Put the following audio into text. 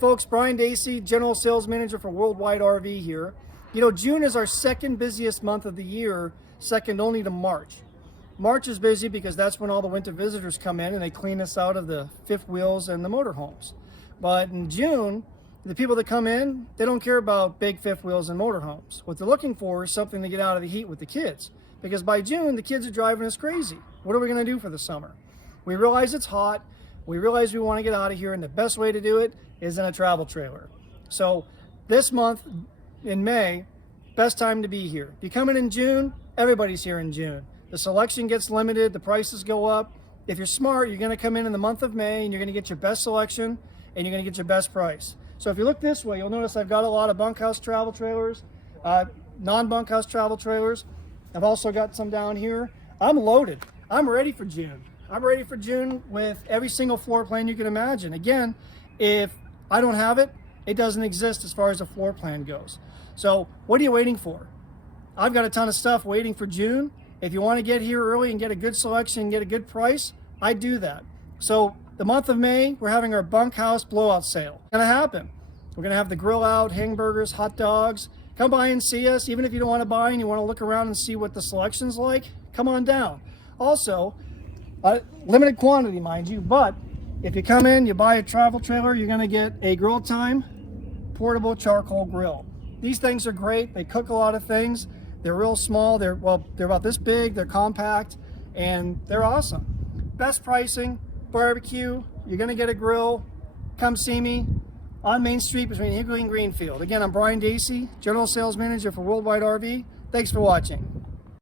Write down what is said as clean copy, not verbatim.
Folks, Brian Dacey, General Sales Manager for Wide RV here. You know, June is our second busiest month of the year, second only to March. March is busy because that's when all the winter visitors come in and they clean us out of the fifth wheels and the motorhomes. But in June, the people that come in, they don't care about big fifth wheels and motorhomes. What they're looking for is something to get out of the heat with the kids. Because by June, the kids are driving us crazy. What are we going to do for the summer? We realize it's hot. We realize we want to get out of here, and the best way to do it is in a travel trailer. So this month, in May, best time to be here. If you come in June, everybody's here in June. The selection gets limited, the prices go up. If you're smart, you're going to come in the month of May, and you're going to get your best selection, and you're going to get your best price. So if you look this way, you'll notice I've got a lot of bunkhouse travel trailers, non-bunkhouse travel trailers. I've also got some down here. I'm loaded. I'm ready for June. I'm ready for June with every single floor plan you can imagine. Again, if I don't have it, it doesn't exist as far as a floor plan goes. So what are you waiting for? I've got a ton of stuff waiting for June. If you want to get here early and get a good selection and get a good price, I do that. So the month of May, we're having our Bunkhouse blowout sale. It's gonna happen. We're gonna have the grill out, hamburgers, hot dogs. Come by and see us. Even if you don't want to buy and you want to look around and see what the selection's like, come on down. Also, limited quantity, mind you, but if you come in, you buy a travel trailer, you're going to get a Grill Time portable charcoal grill. These things are great. They cook a lot of things. They're real small. They're about this big. They're compact, and they're awesome. Best pricing, barbecue. You're going to get a grill. Come see me on Main Street between Higley and Greenfield. Again, I'm Brian Dacey, General Sales Manager for Wide RV. Thanks for watching.